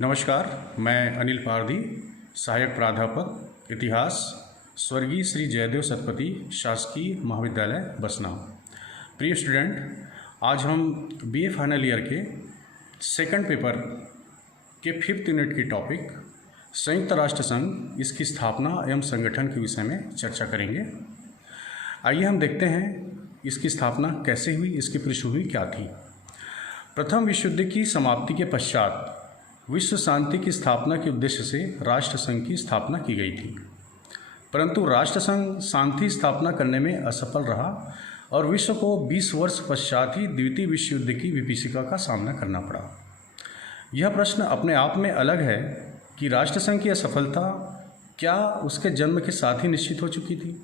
नमस्कार, मैं अनिल पारधी, सहायक प्राध्यापक इतिहास, स्वर्गीय श्री जयदेव सतपथी शासकीय महाविद्यालय बसना। प्रिय स्टूडेंट, आज हम बीए फाइनल ईयर के सेकंड पेपर के 5th यूनिट की टॉपिक संयुक्त राष्ट्र संघ, इसकी स्थापना एवं संगठन के विषय में चर्चा करेंगे। आइए हम देखते हैं इसकी स्थापना कैसे हुई, इसकी पृष्ठभूमि क्या थी। प्रथम विश्व युद्ध की समाप्ति के पश्चात विश्व शांति की स्थापना के उद्देश्य से राष्ट्र संघ की स्थापना की गई थी, परंतु राष्ट्र संघ शांति स्थापना करने में असफल रहा और विश्व को 20 वर्ष पश्चात ही द्वितीय विश्व युद्ध की विभीषिका का सामना करना पड़ा। यह प्रश्न अपने आप में अलग है कि राष्ट्र संघ की असफलता क्या उसके जन्म के साथ ही निश्चित हो चुकी थी।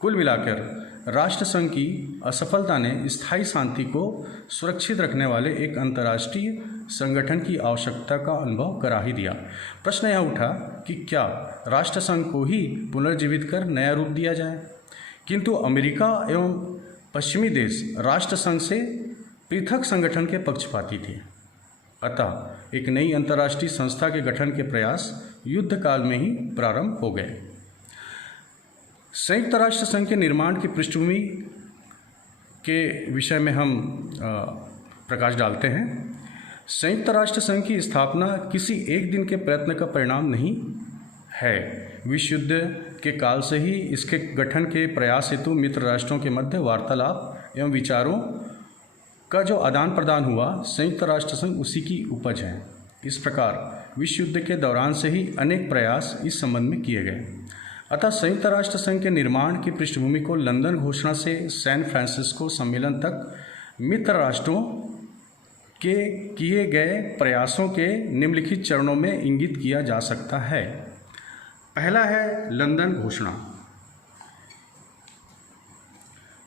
कुल मिलाकर राष्ट्र संघ की असफलता ने स्थायी शांति को सुरक्षित रखने वाले एक अंतर्राष्ट्रीय संगठन की आवश्यकता का अनुभव करा ही दिया। प्रश्न यह उठा कि क्या राष्ट्र संघ को ही पुनर्जीवित कर नया रूप दिया जाए, किंतु अमेरिका एवं पश्चिमी देश राष्ट्र संघ से पृथक संगठन के पक्षपाती थे। अतः एक नई अंतर्राष्ट्रीय संस्था के गठन के प्रयास युद्ध काल में ही प्रारंभ हो गए। संयुक्त राष्ट्र संघ के निर्माण की पृष्ठभूमि के विषय में हम प्रकाश डालते हैं। संयुक्त राष्ट्र संघ की स्थापना किसी एक दिन के प्रयत्न का परिणाम नहीं है। विश्व युद्ध के काल से ही इसके गठन के प्रयास हेतु मित्र राष्ट्रों के मध्य वार्तालाप एवं विचारों का जो आदान प्रदान हुआ, संयुक्त राष्ट्र संघ उसी की उपज है। इस प्रकार विश्व युद्ध के दौरान से ही अनेक प्रयास इस संबंध में किए गए। अतः संयुक्त राष्ट्र संघ के निर्माण की पृष्ठभूमि को लंदन घोषणा से सैन फ्रांसिस्को सम्मेलन तक मित्र राष्ट्रों के किए गए प्रयासों के निम्नलिखित चरणों में इंगित किया जा सकता है। पहला है लंदन घोषणा।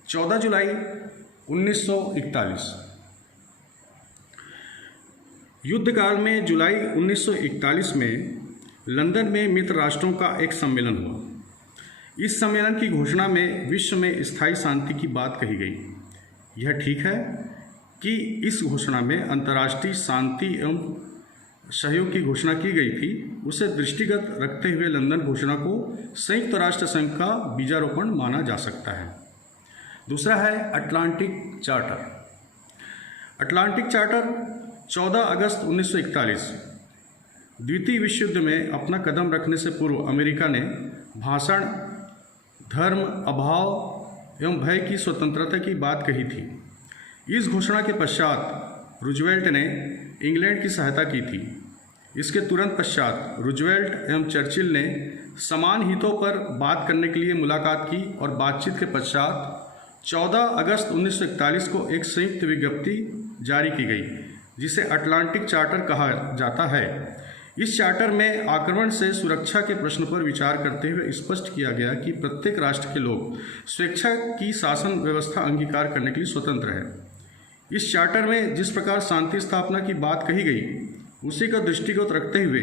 14 जुलाई 1941। युद्ध काल में जुलाई 1941 में लंदन में मित्र राष्ट्रों का एक सम्मेलन हुआ। इस सम्मेलन की घोषणा में विश्व में स्थायी शांति की बात कही गई। यह ठीक है कि इस घोषणा में अंतर्राष्ट्रीय शांति एवं सहयोग की घोषणा की गई थी। उसे दृष्टिगत रखते हुए लंदन घोषणा को संयुक्त राष्ट्र संघ का बीजारोपण माना जा सकता है। दूसरा है अटलांटिक चार्टर। अटलांटिक चार्टर 14 अगस्त 1941। द्वितीय विश्व युद्ध में अपना कदम रखने से पूर्व अमेरिका ने भाषण, धर्म, अभाव एवं भय की स्वतंत्रता की बात कही थी। इस घोषणा के पश्चात रूजवेल्ट ने इंग्लैंड की सहायता की थी। इसके तुरंत पश्चात रूजवेल्ट एवं चर्चिल ने समान हितों पर बात करने के लिए मुलाकात की और बातचीत के पश्चात 14 अगस्त 1941 को एक संयुक्त विज्ञप्ति जारी की गई, जिसे अटलांटिक चार्टर कहा जाता है। इस चार्टर में आक्रमण से सुरक्षा के प्रश्न पर विचार करते हुए स्पष्ट किया गया कि प्रत्येक राष्ट्र के लोग स्वेच्छा की शासन व्यवस्था अंगीकार करने के लिए स्वतंत्र है। इस चार्टर में जिस प्रकार शांति स्थापना की बात कही गई, उसी का दृष्टिगत रखते हुए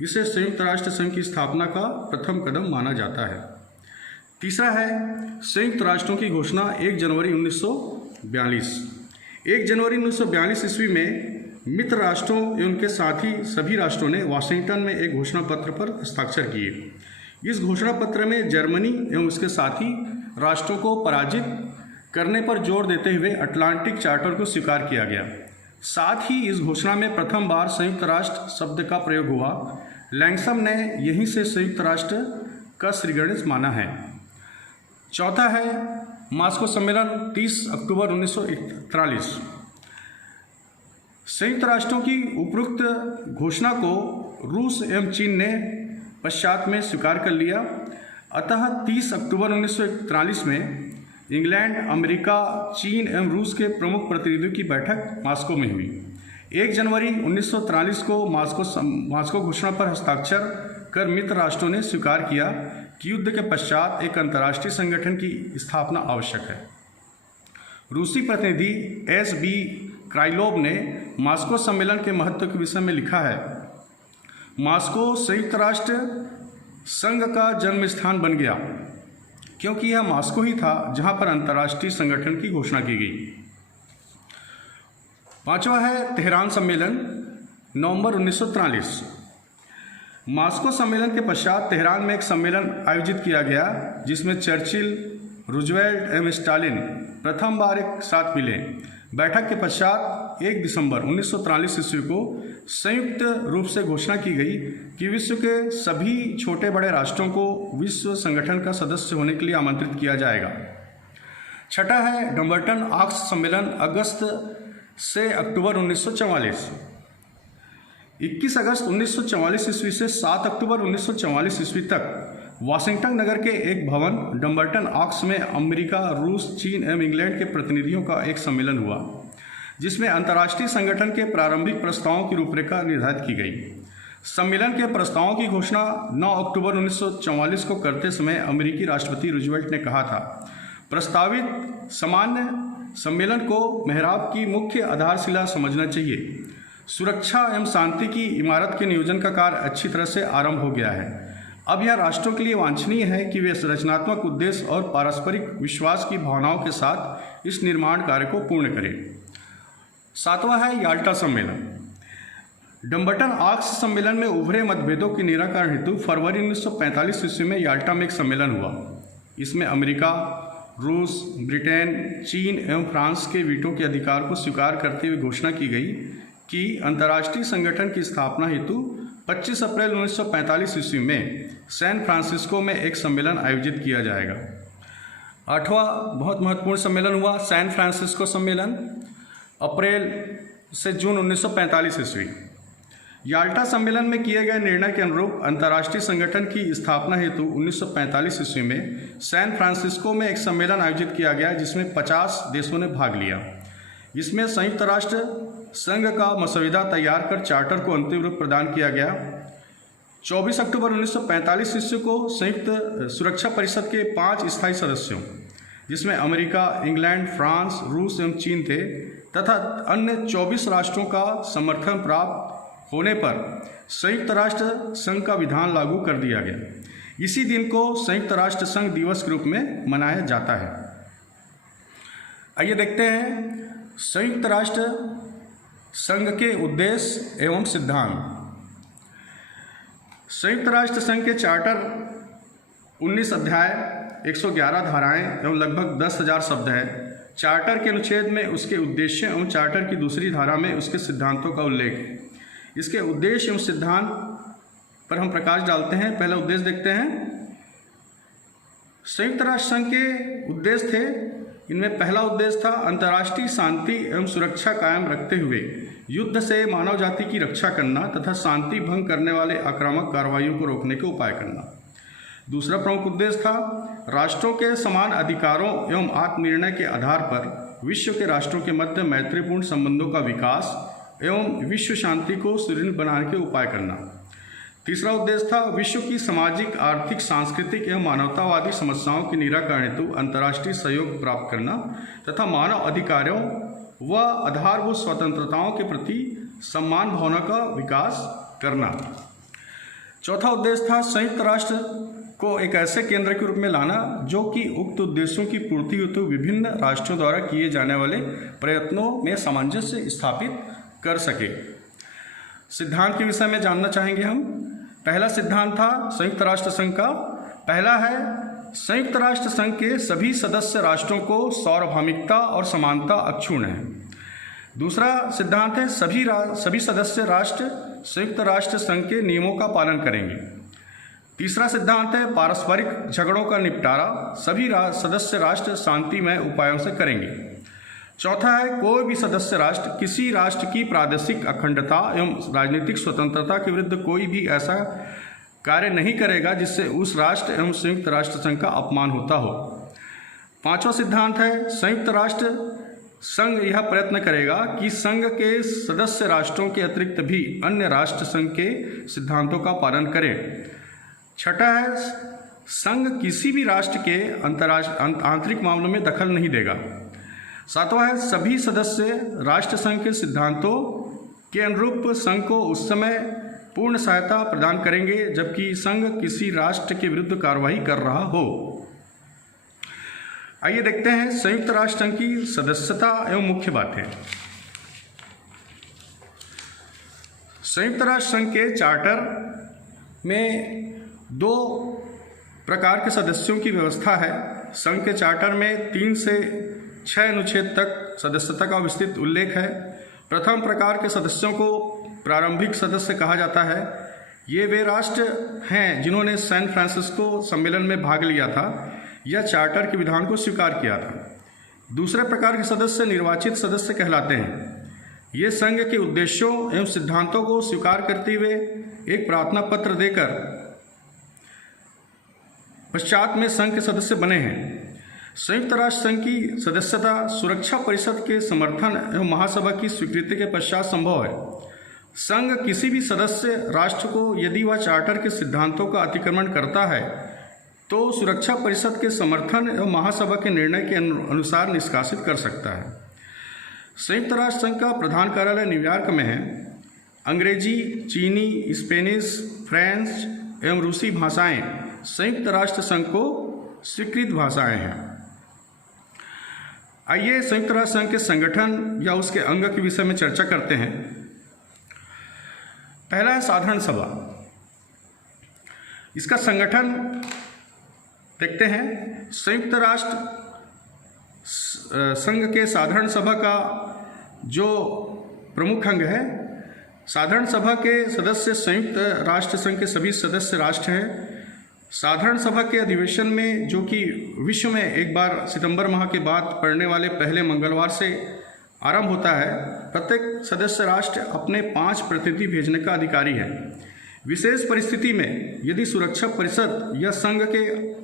इसे संयुक्त राष्ट्र संघ की स्थापना का प्रथम कदम माना जाता है। तीसरा है संयुक्त राष्ट्रों की घोषणा 1 जनवरी 1942। 1 जनवरी 1942 ईस्वी में मित्र राष्ट्रों एवं उनके साथी सभी राष्ट्रों ने वाशिंगटन में एक घोषणा पत्र पर हस्ताक्षर किए। इस घोषणा पत्र में जर्मनी एवं उसके साथी राष्ट्रों को पराजित करने पर जोर देते हुए अटलांटिक चार्टर को स्वीकार किया गया। साथ ही इस घोषणा में प्रथम बार संयुक्त राष्ट्र शब्द का प्रयोग हुआ। लैंगसम ने यहीं से संयुक्त राष्ट्र का श्रीगणेश माना है। चौथा है मॉस्को सम्मेलन 30 अक्टूबर 1943। संयुक्त राष्ट्रों की उपरोक्त घोषणा को रूस एवं चीन ने पश्चात में स्वीकार कर लिया। अतः 30 अक्टूबर 1941 में इंग्लैंड, अमेरिका, चीन एवं रूस के प्रमुख प्रतिनिधियों की बैठक मॉस्को में हुई। 1 जनवरी 1943 को मॉस्को घोषणा पर हस्ताक्षर कर मित्र राष्ट्रों ने स्वीकार किया कि युद्ध के पश्चात एक अंतर्राष्ट्रीय संगठन की स्थापना आवश्यक है। रूसी प्रतिनिधि S.B. क्राइलोव ने मॉस्को सम्मेलन के महत्व के विषय में लिखा है, मॉस्को संयुक्त राष्ट्र संघ का जन्म स्थान बन गया, क्योंकि यह मॉस्को ही था जहां पर अंतर्राष्ट्रीय संगठन की घोषणा की गई। पांचवा है तेहरान सम्मेलन नवंबर 1943। मॉस्को सम्मेलन के पश्चात तेहरान में एक सम्मेलन आयोजित किया गया जिसमें चर्चिल, रूजवेल्ट एवं स्टालिन प्रथम बार एक साथ मिले। बैठक के पश्चात 1 दिसंबर 1943 ईस्वी को संयुक्त रूप से घोषणा की गई कि विश्व के सभी छोटे बड़े राष्ट्रों को विश्व संगठन का सदस्य होने के लिए आमंत्रित किया जाएगा। छठा है डम्बर्टन ऑक्स सम्मेलन, अगस्त से अक्टूबर 1944। 21 अगस्त 1944 ईस्वी से 7 अक्टूबर 1944 ईस्वी तक वाशिंगटन नगर के एक भवन डम्बर्टन ऑक्स में अमेरिका, रूस, चीन एवं इंग्लैंड के प्रतिनिधियों का एक सम्मेलन हुआ जिसमें अंतर्राष्ट्रीय संगठन के प्रारंभिक प्रस्तावों की रूपरेखा निर्धारित की गई। सम्मेलन के प्रस्तावों की घोषणा 9 अक्टूबर 1944 को करते समय अमेरिकी राष्ट्रपति रूजवेल्ट ने कहा था, प्रस्तावित सामान्य सम्मेलन को मेहराब की मुख्य आधारशिला समझना चाहिए। सुरक्षा एवं शांति की इमारत के नियोजन का कार्य अच्छी तरह से आरंभ हो गया है। अब यह राष्ट्रों के लिए वांछनीय है कि वे रचनात्मक उद्देश्य और पारस्परिक विश्वास की भावनाओं के साथ इस निर्माण कार्य को पूर्ण करें। 7वां है याल्टा सम्मेलन। डम्बर्टन ऑक्स सम्मेलन में उभरे मतभेदों के निराकरण हेतु फरवरी 1945 ईस्वी में याल्टा में एक सम्मेलन हुआ। इसमें अमेरिका, रूस, ब्रिटेन, चीन एवं फ्रांस के वीटो के अधिकार को स्वीकार करते हुए घोषणा की गई कि अंतर्राष्ट्रीय संगठन की स्थापना हेतु 25 अप्रैल 1945 ईस्वी में सैन फ्रांसिस्को में एक सम्मेलन आयोजित किया जाएगा। 8वां बहुत महत्वपूर्ण सम्मेलन हुआ सैन फ्रांसिस्को सम्मेलन, अप्रैल से जून 1945 ईस्वी। याल्टा सम्मेलन में किए गए निर्णय के अनुरूप अंतर्राष्ट्रीय संगठन की स्थापना हेतु 1945 ईस्वी में सैन फ्रांसिस्को में एक सम्मेलन आयोजित किया गया जिसमें 50 देशों ने भाग लिया। इसमें संयुक्त राष्ट्र संघ का मसौदा तैयार कर चार्टर को अंतिम रूप प्रदान किया गया। 24 अक्टूबर 1945 ईस्वी को संयुक्त सुरक्षा परिषद के 5 स्थायी सदस्यों, जिसमें अमेरिका, इंग्लैंड, फ्रांस, रूस एवं चीन थे, तथा अन्य 24 राष्ट्रों का समर्थन प्राप्त होने पर संयुक्त राष्ट्र संघ का विधान लागू कर दिया गया। इसी दिन को संयुक्त राष्ट्र संघ दिवस के रूप में मनाया जाता है। आइए देखते हैं संयुक्त राष्ट्र संघ के उद्देश्य एवं सिद्धांत। संयुक्त राष्ट्र संघ के चार्टर 19 अध्याय, 111 धाराएं एवं लगभग 10,000 शब्द है। चार्टर के अनुच्छेद में उसके उद्देश्य एवं चार्टर की दूसरी धारा में उसके सिद्धांतों का उल्लेख है। इसके उद्देश्य एवं सिद्धांत पर हम प्रकाश डालते हैं। पहला उद्देश्य देखते हैं। संयुक्त राष्ट्र संघ के उद्देश्य थे, इनमें पहला उद्देश्य था अंतर्राष्ट्रीय शांति एवं सुरक्षा कायम रखते हुए युद्ध से मानव जाति की रक्षा करना तथा शांति भंग करने वाले आक्रामक कार्रवाइयों को रोकने के उपाय करना। दूसरा प्रमुख उद्देश्य था राष्ट्रों के समान अधिकारों एवं आत्मनिर्णय के आधार पर विश्व के राष्ट्रों के मध्य मैत्रीपूर्ण संबंधों का विकास एवं विश्व शांति को सुदृढ़ बनाने के उपाय करना। तीसरा उद्देश्य था विश्व की सामाजिक, आर्थिक, सांस्कृतिक एवं मानवतावादी समस्याओं के निराकरण हेतु अंतर्राष्ट्रीय सहयोग प्राप्त करना तथा मानव अधिकारों व आधारभूत स्वतंत्रताओं के प्रति सम्मान भावना का विकास करना। चौथा उद्देश्य था संयुक्त राष्ट्र को एक ऐसे केंद्र के रूप में लाना जो कि उक्त उद्देश्यों की पूर्ति हेतु विभिन्न राष्ट्रों द्वारा किए जाने वाले प्रयत्नों में सामंजस्य स्थापित कर सके। सिद्धांत के विषय में जानना चाहेंगे हम। पहला सिद्धांत था संयुक्त राष्ट्र संघ का। पहला है संयुक्त राष्ट्र संघ के सभी सदस्य राष्ट्रों को सार्वभौमिकता और समानता अक्षुण्ण है। दूसरा सिद्धांत है सभी सदस्य राष्ट्र संयुक्त राष्ट्र संघ के नियमों का पालन करेंगे। तीसरा सिद्धांत है पारस्परिक झगड़ों का निपटारा सभी सदस्य राष्ट्र शांतिमय उपायों से करेंगे। चौथा है कोई भी सदस्य राष्ट्र किसी राष्ट्र की प्रादेशिक अखंडता एवं राजनीतिक स्वतंत्रता के विरुद्ध कोई भी ऐसा कार्य नहीं करेगा जिससे उस राष्ट्र एवं संयुक्त राष्ट्र संघ का अपमान होता हो। पांचवा सिद्धांत है संयुक्त राष्ट्र संघ यह प्रयत्न करेगा कि संघ के सदस्य राष्ट्रों के अतिरिक्त भी अन्य राष्ट्र संघ के सिद्धांतों का पालन करें। छठा है संघ किसी भी राष्ट्र के आंतरिक मामलों में दखल नहीं देगा। सातवां है सभी सदस्य राष्ट्र संघ के सिद्धांतों के अनुरूप संघ को उस समय पूर्ण सहायता प्रदान करेंगे जबकि संघ किसी राष्ट्र के विरुद्ध कार्रवाई कर रहा हो। आइए देखते हैं संयुक्त राष्ट्र संघ की सदस्यता एवं मुख्य बातें। संयुक्त राष्ट्र संघ के चार्टर में 2 प्रकार के सदस्यों की व्यवस्था है। संघ के चार्टर में 3 से 6 अनुच्छेद तक सदस्यता का विस्तृत उल्लेख है। प्रथम प्रकार के सदस्यों को प्रारंभिक सदस्य कहा जाता है। ये वे राष्ट्र हैं जिन्होंने सैन फ्रांसिस्को सम्मेलन में भाग लिया था या चार्टर के विधान को स्वीकार किया था। दूसरे प्रकार के सदस्य निर्वाचित सदस्य कहलाते हैं। ये संघ के उद्देश्यों एवं सिद्धांतों को स्वीकार करते हुए एक प्रार्थना पत्र देकर पश्चात में संघ के सदस्य बने हैं। संयुक्त राष्ट्र संघ की सदस्यता सुरक्षा परिषद के समर्थन एवं महासभा की स्वीकृति के पश्चात संभव है। संघ किसी भी सदस्य राष्ट्र को यदि वह चार्टर के सिद्धांतों का अतिक्रमण करता है तो सुरक्षा परिषद के समर्थन एवं महासभा के निर्णय के अनुसार निष्कासित कर सकता है। संयुक्त राष्ट्र संघ का प्रधान कार्यालय न्यूयॉर्क में है। अंग्रेजी, चीनी, स्पेनिश, फ्रेंच एवं रूसी भाषाएं संयुक्त राष्ट्र संघ को स्वीकृत भाषाएं हैं। आइए संयुक्त राष्ट्र संघ के संगठन या उसके अंग के विषय में चर्चा करते हैं। पहला है साधारण सभा। इसका संगठन देखते हैं। संयुक्त राष्ट्र संघ के साधारण सभा का जो प्रमुख अंग है, साधारण सभा के सदस्य संयुक्त राष्ट्र संघ के सभी सदस्य राष्ट्र हैं। साधारण सभा के अधिवेशन में, जो कि विश्व में एक बार सितंबर माह के बाद पड़ने वाले पहले मंगलवार से आरंभ होता है, प्रत्येक सदस्य राष्ट्र अपने 5 प्रतिनिधि भेजने का अधिकारी है। विशेष परिस्थिति में यदि सुरक्षा परिषद या संघ के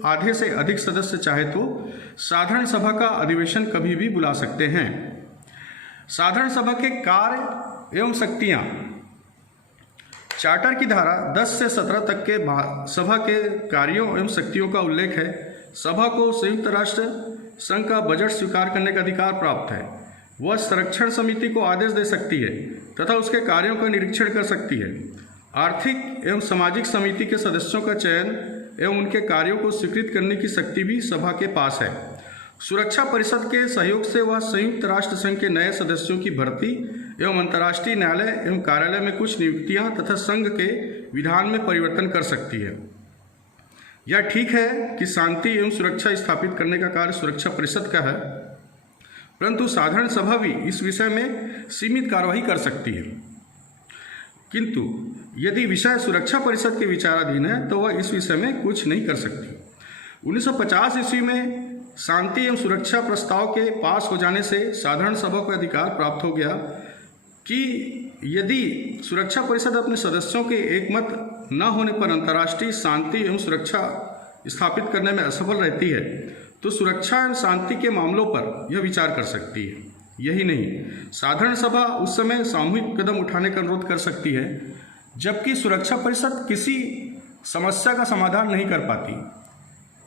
आधे से अधिक सदस्य चाहे तो साधारण सभा का अधिवेशन कभी भी बुला सकते हैं। साधारण सभा के कार्य एवं शक्तियां। चार्टर की धारा 10 से 17 तक के सभा के कार्यों एवं शक्तियों का उल्लेख है। सभा को संयुक्त राष्ट्र संघ का बजट स्वीकार करने का अधिकार प्राप्त है। वह संरक्षण समिति को आदेश दे सकती है तथा उसके कार्यों का निरीक्षण कर सकती है। आर्थिक एवं सामाजिक समिति के सदस्यों का चयन एवं उनके कार्यों को स्वीकृत करने की शक्ति भी सभा के पास है। सुरक्षा परिषद के सहयोग से वह संयुक्त राष्ट्र संघ के नए सदस्यों की भर्ती एवं अंतर्राष्ट्रीय न्यायालय एवं कार्यालय में कुछ नियुक्तियां तथा संघ के विधान में परिवर्तन कर सकती है। यह ठीक है कि शांति एवं सुरक्षा स्थापित करने का कार्य सुरक्षा परिषद का है, परंतु साधारण सभा भी इस विषय में सीमित कार्रवाई कर सकती है। किंतु यदि विषय सुरक्षा परिषद के विचाराधीन है तो वह इस विषय में कुछ नहीं कर सकती। 1950 ईस्वी में शांति एवं सुरक्षा प्रस्ताव के पास हो जाने से साधारण सभा को अधिकार प्राप्त हो गया कि यदि सुरक्षा परिषद अपने सदस्यों के एकमत न होने पर अंतर्राष्ट्रीय शांति एवं सुरक्षा स्थापित करने में असफल रहती है तो सुरक्षा एवं शांति के मामलों पर यह विचार कर सकती है। यही नहीं, साधारण सभा उस समय सामूहिक कदम उठाने का अनुरोध कर सकती है, जबकि सुरक्षा परिषद किसी समस्या का समाधान नहीं कर पाती।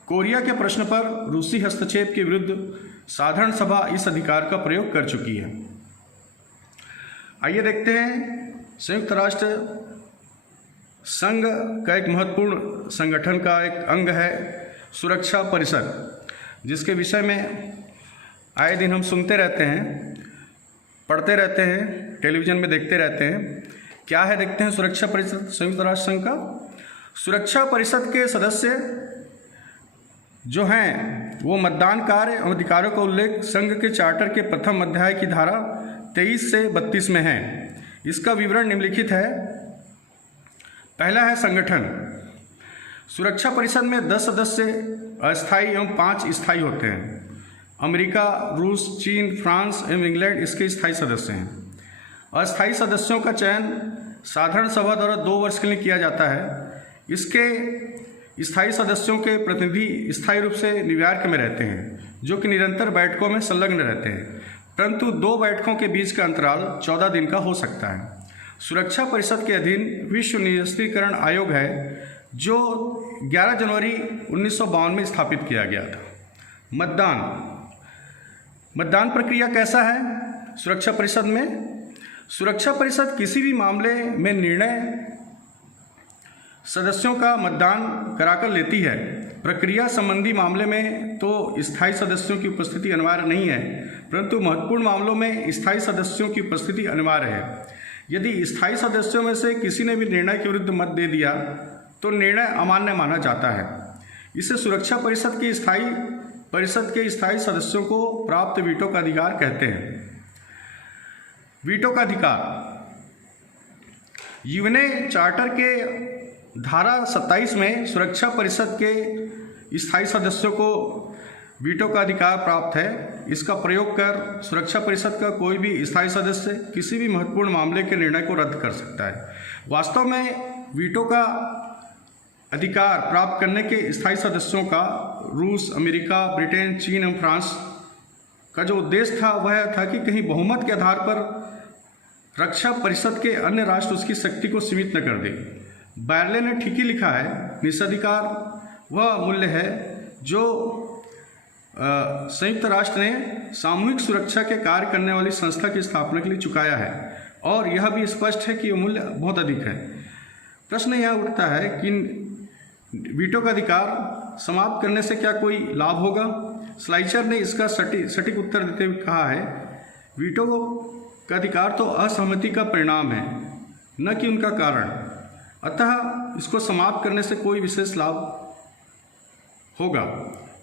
कोरिया के प्रश्न पर रूसी हस्तक्षेप के विरुद्ध साधारण सभा इस अधिकार का प्रयोग कर चुकी है। आइए देखते हैं संयुक्त राष्ट्र संघ का एक महत्वपूर्ण संगठन का एक अंग है सुरक्षा परिषद, जिसके विषय में आए दिन हम सुनते रहते हैं, पढ़ते रहते हैं, टेलीविज़न में देखते रहते हैं। क्या है देखते हैं सुरक्षा परिषद संयुक्त राष्ट्र संघ का। सुरक्षा परिषद के सदस्य जो हैं वो मतदान कार्य और अधिकारों का उल्लेख संघ के चार्टर के प्रथम अध्याय की धारा 23 से 32 में है। इसका विवरण निम्नलिखित है। पहला है संगठन। सुरक्षा परिषद में 10 सदस्य अस्थायी एवं 5 स्थायी होते हैं। अमेरिका, रूस, चीन, फ्रांस एवं इंग्लैंड इसके स्थायी सदस्य हैं। अस्थायी सदस्यों का चयन साधारण सभा द्वारा 2 वर्ष के लिए किया जाता है। इसके स्थायी सदस्यों के प्रतिनिधि स्थायी रूप से न्यूयॉर्क में रहते हैं, जो कि निरंतर बैठकों में संलग्न रहते हैं, परंतु 2 बैठकों के बीच का अंतराल 14 दिन का हो सकता है। सुरक्षा परिषद के अधीन विश्व निरस्त्रीकरण आयोग है, जो 11 जनवरी 1952 में स्थापित किया गया था। मतदान प्रक्रिया कैसा है सुरक्षा परिषद में? सुरक्षा परिषद किसी भी मामले में निर्णय सदस्यों का मतदान कराकर लेती है। प्रक्रिया संबंधी मामले में तो स्थायी सदस्यों की उपस्थिति अनिवार्य नहीं है, परंतु महत्वपूर्ण मामलों में स्थायी सदस्यों की उपस्थिति अनिवार्य है। यदि स्थायी सदस्यों में से किसी ने भी निर्णय के विरुद्ध मत दे दिया तो निर्णय अमान्य माना जाता है। इसे सुरक्षा परिषद के स्थायी सदस्यों को प्राप्त वीटो का अधिकार कहते हैं। वीटो का अधिकार यूएनए चार्टर के धारा 27 में सुरक्षा परिषद के स्थायी सदस्यों को वीटो का अधिकार प्राप्त है। इसका प्रयोग कर सुरक्षा परिषद का कोई भी स्थायी सदस्य किसी भी महत्वपूर्ण मामले के निर्णय को रद्द कर सकता है। वास्तव में वीटो का अधिकार प्राप्त करने के स्थायी सदस्यों का रूस, अमेरिका, ब्रिटेन, चीन एवं फ्रांस का जो उद्देश्य था वह था कि कहीं बहुमत के आधार पर रक्षा परिषद के अन्य राष्ट्र उसकी शक्ति को सीमित न कर दें। बैरले ने ठीक ही लिखा है, निषेधाधिकार वह मूल्य है जो संयुक्त राष्ट्र ने सामूहिक सुरक्षा के कार्य करने वाली संस्था की स्थापना के लिए चुकाया है, और यह भी स्पष्ट है कि यह मूल्य बहुत अधिक है। प्रश्न यह उठता है कि वीटो का अधिकार समाप्त करने से क्या कोई लाभ होगा? स्लाइचर ने इसका सटीक उत्तर देते हुए कहा है, वीटो का अधिकार तो असहमति का परिणाम है, न कि उनका कारण। अतः इसको समाप्त करने से कोई विशेष लाभ होगा।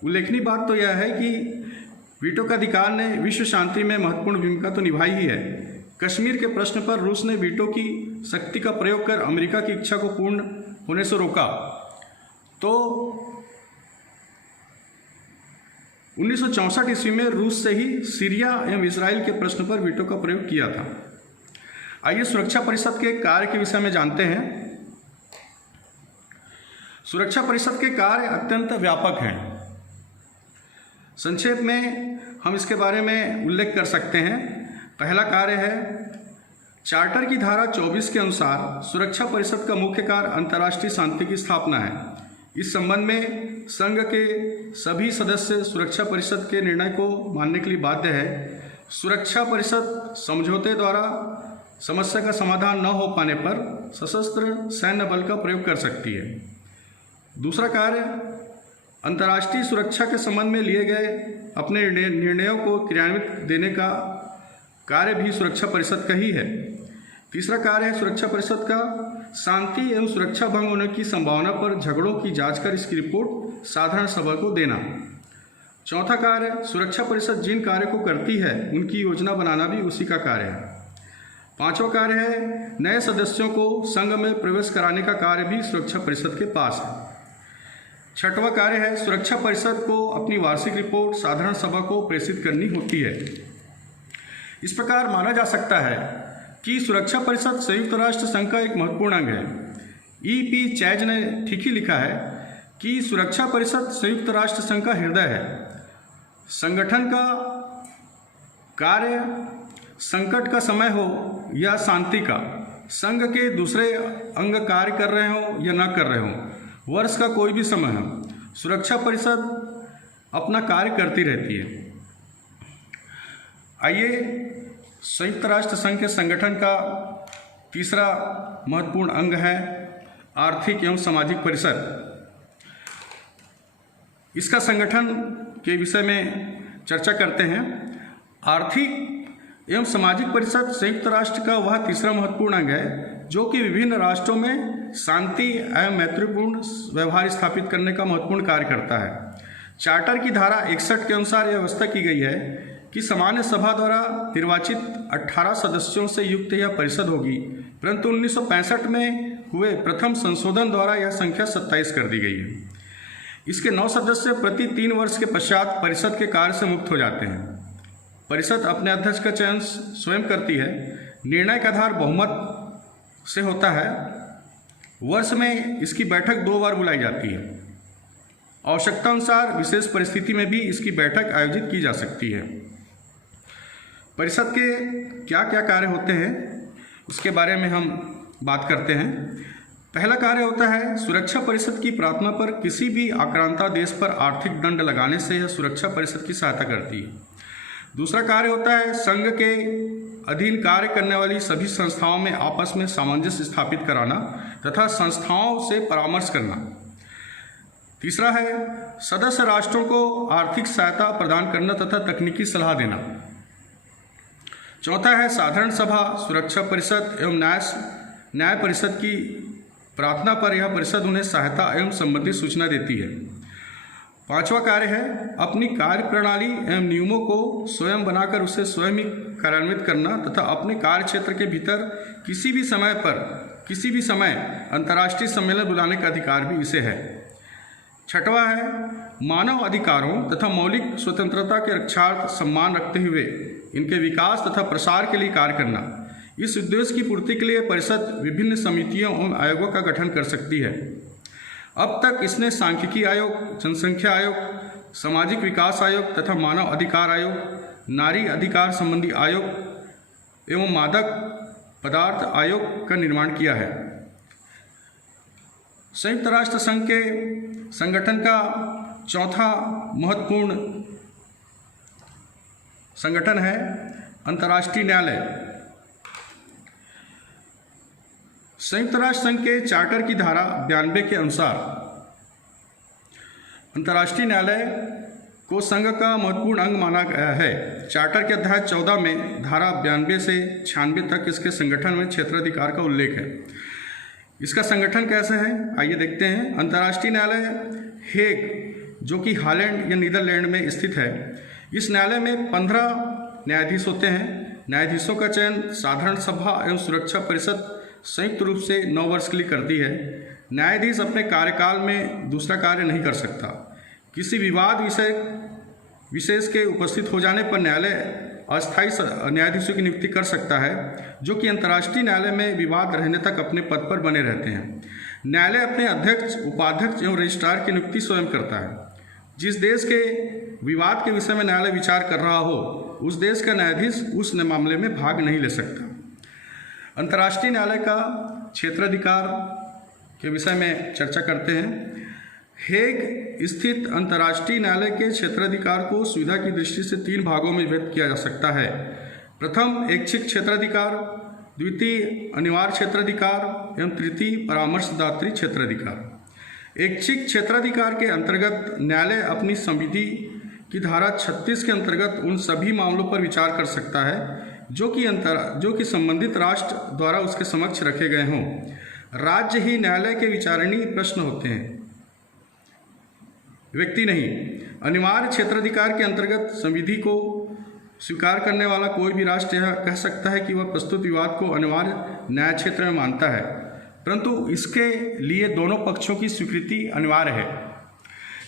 उल्लेखनीय बात तो यह है कि वीटो का अधिकार ने विश्व शांति में महत्वपूर्ण भूमिका तो निभाई ही है। कश्मीर के प्रश्न पर रूस ने वीटो की शक्ति का प्रयोग कर अमेरिका की इच्छा को पूर्ण होने से रोका। तो 1964 ईस्वी में रूस से ही सीरिया एवं इजराइल के प्रश्न पर वीटो का प्रयोग किया था। आइए सुरक्षा परिषद के कार्य के विषय में जानते हैं। सुरक्षा परिषद के कार्य अत्यंत व्यापक हैं। संक्षेप में हम इसके बारे में उल्लेख कर सकते हैं। पहला कार्य है, चार्टर की धारा 24 के अनुसार सुरक्षा परिषद का मुख्य कार्य अंतर्राष्ट्रीय शांति की स्थापना है। इस संबंध में संघ के सभी सदस्य सुरक्षा परिषद के निर्णय को मानने के लिए बाध्य है। सुरक्षा परिषद समझौते द्वारा समस्या का समाधान न हो पाने पर सशस्त्र सैन्य बल का प्रयोग कर सकती है। दूसरा कार्य, अंतर्राष्ट्रीय सुरक्षा के संबंध में लिए गए अपने निर्णयों को क्रियान्वित देने का कार्य भी सुरक्षा परिषद का ही है। तीसरा कार्य है सुरक्षा परिषद का शांति एवं सुरक्षा भंग होने की संभावना पर झगड़ों की जांच कर इसकी रिपोर्ट साधारण सभा को देना। चौथा कार्य, सुरक्षा परिषद जिन कार्य को करती है उनकी योजना बनाना भी उसी का कार्य है। पांचवा कार्य है, नए सदस्यों को संघ में प्रवेश कराने का कार्य भी सुरक्षा परिषद के पास है। छठवां कार्य है, सुरक्षा परिषद को अपनी वार्षिक रिपोर्ट साधारण सभा को प्रेषित करनी होती है। इस प्रकार माना जा सकता है कि सुरक्षा परिषद संयुक्त राष्ट्र संघ का एक महत्वपूर्ण अंग है। E.P. चैज ने ठीक ही लिखा है कि सुरक्षा परिषद संयुक्त राष्ट्र संघ का हृदय है। संगठन का कार्य संकट का समय हो या शांति का, संघ के दूसरे अंग कार्य कर रहे हो या न कर रहे हो, वर्ष का कोई भी समय हो, सुरक्षा परिषद अपना कार्य करती रहती है। आइए संयुक्त राष्ट्र संघ के संगठन का तीसरा महत्वपूर्ण अंग है आर्थिक एवं सामाजिक परिषद। इसका संगठन के विषय में चर्चा करते हैं। आर्थिक एवं सामाजिक परिषद संयुक्त राष्ट्र का वह तीसरा महत्वपूर्ण अंग है जो कि विभिन्न राष्ट्रों में शांति एवं मैत्रीपूर्ण व्यवहार स्थापित करने का महत्वपूर्ण कार्य करता है। चार्टर की धारा 61 के अनुसार यह व्यवस्था की गई है कि सामान्य सभा द्वारा निर्वाचित 18 सदस्यों से युक्त यह परिषद होगी, परंतु 1965 में हुए प्रथम संशोधन द्वारा यह संख्या 27 कर दी गई है। इसके 9 सदस्य प्रति 3 वर्ष के पश्चात परिषद के कार्य से मुक्त हो जाते हैं। परिषद अपने अध्यक्ष का चयन स्वयं करती है। निर्णय का आधार बहुमत से होता है। वर्ष में इसकी बैठक 2 बार बुलाई जाती है। आवश्यकता अनुसार विशेष परिस्थिति में भी इसकी बैठक आयोजित की जा सकती है। परिषद के क्या क्या कार्य होते हैं उसके बारे में हम बात करते हैं। पहला कार्य होता है, सुरक्षा परिषद की प्रार्थना पर किसी भी आक्रांता देश पर आर्थिक दंड लगाने से यह सुरक्षा परिषद की सहायता करती है। दूसरा कार्य होता है, संघ के अधीन कार्य करने वाली सभी संस्थाओं में आपस में सामंजस्य स्थापित कराना तथा संस्थाओं से परामर्श करना। तीसरा है, सदस्य राष्ट्रों को आर्थिक सहायता प्रदान करना तथा तकनीकी सलाह देना। चौथा है साधारण सभा, सुरक्षा परिषद एवं न्याय परिषद की प्रार्थना पर यह परिषद उन्हें सहायता एवं संबंधित सूचना देती है। पांचवा कार्य है अपनी कार्य प्रणाली एवं नियमों को स्वयं बनाकर उसे स्वयं ही कार्यान्वित करना तथा अपने कार्य क्षेत्र के भीतर किसी भी समय अंतर्राष्ट्रीय सम्मेलन बुलाने का अधिकार भी इसे है। छठवां है मानव अधिकारों तथा मौलिक स्वतंत्रता के रक्षार्थ सम्मान रखते हुए इनके विकास तथा प्रसार के लिए कार्य करना। इस उद्देश्य की पूर्ति के लिए परिषद विभिन्न समितियों एवं आयोगों का गठन कर सकती है। अब तक इसने सांख्यिकी आयोग, जनसंख्या आयोग, सामाजिक विकास आयोग तथा मानव अधिकार आयोग, नारी अधिकार संबंधी आयोग एवं मादक पदार्थ आयोग का निर्माण किया है। संयुक्त राष्ट्र संघ के संगठन का चौथा महत्वपूर्ण संगठन है अंतर्राष्ट्रीय न्यायालय। संयुक्त राष्ट्र संघ के चार्टर की धारा 92 के अनुसार अंतर्राष्ट्रीय न्यायालय को संघ का महत्वपूर्ण अंग माना गया है। चार्टर के अध्याय 14 में धारा 92 से 96 तक इसके संगठन में क्षेत्राधिकार का उल्लेख है। इसका संगठन कैसे है आइए देखते हैं। अंतर्राष्ट्रीय न्यायालय हेग, जो कि हॉलैंड या नीदरलैंड में स्थित है। इस न्यायालय में 15 न्यायाधीश होते हैं। न्यायाधीशों का चयन साधारण सभा एवं सुरक्षा परिषद संयुक्त रूप से 9 वर्ष के लिए करती है। न्यायाधीश अपने कार्यकाल में दूसरा कार्य नहीं कर सकता। किसी विवाद विशेष के उपस्थित हो जाने पर न्यायालय अस्थायी न्यायाधीशों की नियुक्ति कर सकता है, जो कि अंतर्राष्ट्रीय न्यायालय में विवाद रहने तक अपने पद पर बने रहते हैं। न्यायालय अपने अध्यक्ष, उपाध्यक्ष एवं रजिस्ट्रार की नियुक्ति स्वयं करता है। जिस देश के विवाद के विषय में न्यायालय विचार कर रहा हो, उस देश का न्यायाधीश उस मामले में भाग नहीं ले सकता। अंतर्राष्ट्रीय न्यायालय का क्षेत्राधिकार के विषय में चर्चा करते हैं। हेग स्थित अंतर्राष्ट्रीय न्यायालय के क्षेत्राधिकार को सुविधा की दृष्टि से 3 भागों में विभक्त किया जा सकता है। प्रथम ऐच्छिक क्षेत्राधिकार, द्वितीय अनिवार्य क्षेत्राधिकार एवं तृतीय परामर्शदात्री क्षेत्राधिकार। ऐच्छिक क्षेत्राधिकार के अंतर्गत न्यायालय अपनी संविधि की धारा 36 के अंतर्गत उन सभी मामलों पर विचार कर सकता है जो कि संबंधित राष्ट्र द्वारा उसके समक्ष रखे गए हों। राज्य ही न्यायालय के विचारणीय प्रश्न होते हैं, व्यक्ति नहीं। अनिवार्य क्षेत्राधिकार के अंतर्गत संविधि को स्वीकार करने वाला कोई भी राष्ट्र यह कह सकता है कि वह प्रस्तुत विवाद को अनिवार्य न्याय क्षेत्र में मानता है, परंतु इसके लिए दोनों पक्षों की स्वीकृति अनिवार्य है।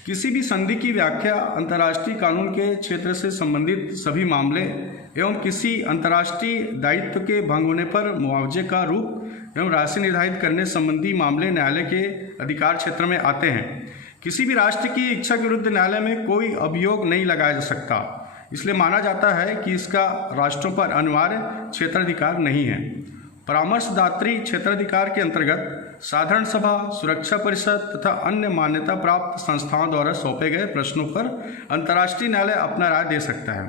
किसी भी संधि की व्याख्या अंतर्राष्ट्रीय कानून के क्षेत्र से संबंधित सभी मामले एवं किसी अंतर्राष्ट्रीय दायित्व के भंग होने पर मुआवजे का रूप एवं राशि निर्धारित करने संबंधी मामले न्यायालय के अधिकार क्षेत्र में आते हैं। किसी भी राष्ट्र की इच्छा के विरुद्ध न्यायालय में कोई अभियोग नहीं लगाया जा सकता, इसलिए माना जाता है कि इसका राष्ट्रों पर अनिवार्य क्षेत्राधिकार नहीं है। परामर्शदात्री क्षेत्राधिकार के अंतर्गत साधारण सभा, सुरक्षा परिषद तथा अन्य मान्यता प्राप्त संस्थाओं द्वारा सौंपे गए प्रश्नों पर अंतर्राष्ट्रीय न्यायालय अपना राय दे सकता है,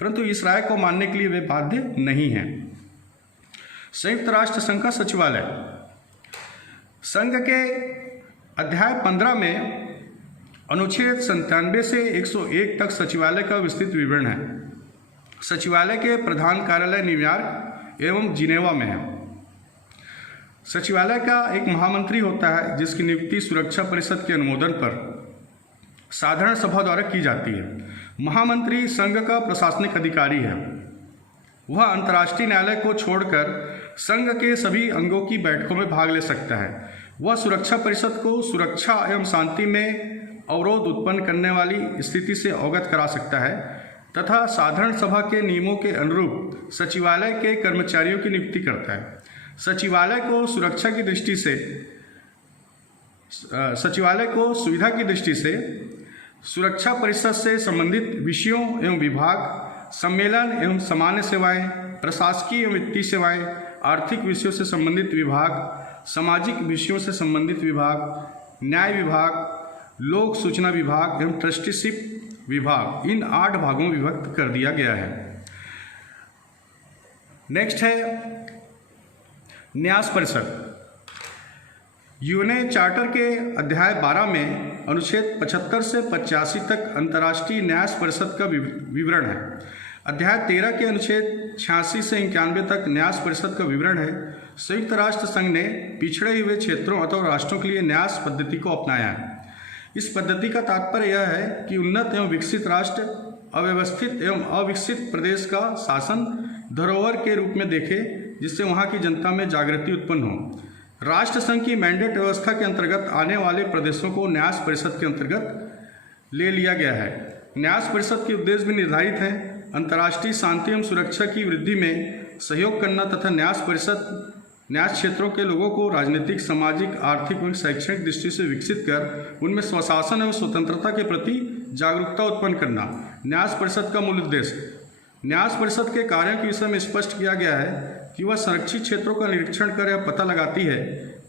परंतु इस राय को मानने के लिए वे बाध्य नहीं हैं। संयुक्त राष्ट्र संघ का सचिवालय। संघ के अध्याय 15 में अनुच्छेद 97 से 101 तक सचिवालय का विस्तृत विवरण है। सचिवालय के प्रधान कार्यालय न्यूयॉर्क एवं जिनेवा में है। सचिवालय का एक महामंत्री होता है, जिसकी नियुक्ति सुरक्षा परिषद के अनुमोदन पर साधारण सभा द्वारा की जाती है। महामंत्री संघ का प्रशासनिक अधिकारी है। वह अंतर्राष्ट्रीय न्यायालय को छोड़कर संघ के सभी अंगों की बैठकों में भाग ले सकता है। वह सुरक्षा परिषद को सुरक्षा एवं शांति में अवरोध उत्पन्न करने वाली स्थिति से अवगत करा सकता है तथा साधारण सभा के नियमों के अनुरूप सचिवालय के कर्मचारियों की नियुक्ति करता है। सचिवालय को सुविधा की दृष्टि से सुरक्षा परिषद से संबंधित विषयों एवं विभाग, सम्मेलन एवं सामान्य सेवाएं, प्रशासकीय एवं वित्तीय सेवाएं, आर्थिक विषयों से संबंधित विभाग, सामाजिक विषयों से संबंधित विभाग, न्याय विभाग, लोक सूचना विभाग एवं ट्रस्टीशिप विभाग, इन 8 भागों में विभक्त कर दिया गया है। नेक्स्ट है न्यास परिषद। यूएन चार्टर के अध्याय 12 में अनुच्छेद 75 से 85 तक अंतर्राष्ट्रीय न्यास परिषद का विवरण है। अध्याय 13 के अनुच्छेद 86 से 91 तक न्यास परिषद का विवरण है। संयुक्त राष्ट्र संघ ने पिछड़े हुए क्षेत्रों अथवा राष्ट्रों के लिए न्यास पद्धति को अपनाया है। इस पद्धति का तात्पर्य यह है कि उन्नत एवं विकसित राष्ट्र अव्यवस्थित एवं अविकसित प्रदेश का शासन धरोहर के रूप में देखे, जिससे वहाँ की जनता में जागृति उत्पन्न हो। राष्ट्र संघ की मैंडेट व्यवस्था के अंतर्गत आने वाले प्रदेशों को न्यास परिषद के अंतर्गत ले लिया गया है। न्यास परिषद के उद्देश्य भी निर्धारित हैं। अंतर्राष्ट्रीय शांति एवं सुरक्षा की वृद्धि में सहयोग करना तथा न्यास परिषद न्यास क्षेत्रों के लोगों को राजनीतिक, सामाजिक, आर्थिक एवं शैक्षणिक दृष्टि से विकसित कर उनमें स्वशासन एवं स्वतंत्रता के प्रति जागरूकता उत्पन्न करना न्यास परिषद का मूल उद्देश्य। न्यास परिषद के कार्यों के विषय में स्पष्ट किया गया है कि वह संरक्षित क्षेत्रों का निरीक्षण कर यह पता लगाती है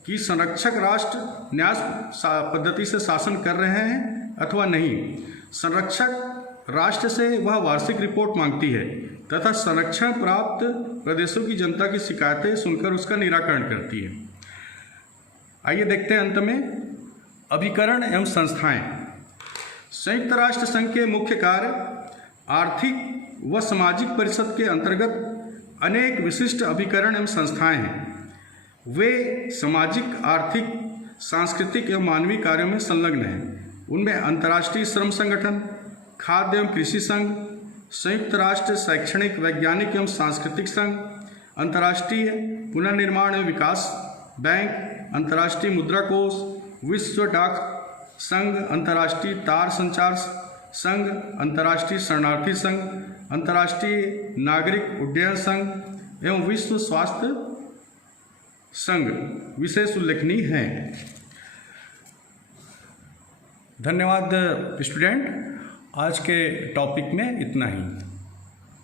कि संरक्षक राष्ट्र न्यास पद्धति से शासन कर रहे हैं अथवा नहीं। संरक्षक राष्ट्र से वह वार्षिक रिपोर्ट मांगती है तथा संरक्षण प्राप्त प्रदेशों की जनता की शिकायतें सुनकर उसका निराकरण करती है। आइए देखते हैं अंत में अभिकरण एवं संस्थाएं। संयुक्त राष्ट्र संघ के मुख्य कार्य आर्थिक व सामाजिक परिषद के अंतर्गत अनेक विशिष्ट अभिकरण एवं संस्थाएं हैं। वे सामाजिक, आर्थिक, सांस्कृतिक एवं मानवीय कार्यों में संलग्न हैं। उनमें अंतर्राष्ट्रीय श्रम संगठन, खाद्य एवं कृषि संघ, संयुक्त राष्ट्र शैक्षणिक, वैज्ञानिक एवं सांस्कृतिक संघ, अंतर्राष्ट्रीय पुनर्निर्माण एवं विकास बैंक, अंतर्राष्ट्रीय मुद्रा कोष, विश्व डाक संघ, अंतर्राष्ट्रीय तार संचार संघ, अंतर्राष्ट्रीय शरणार्थी संघ, अंतर्राष्ट्रीय नागरिक उड्डयन संघ एवं विश्व स्वास्थ्य संघ विशेष उल्लेखनीय हैं। धन्यवाद स्टूडेंट। आज के टॉपिक में इतना ही।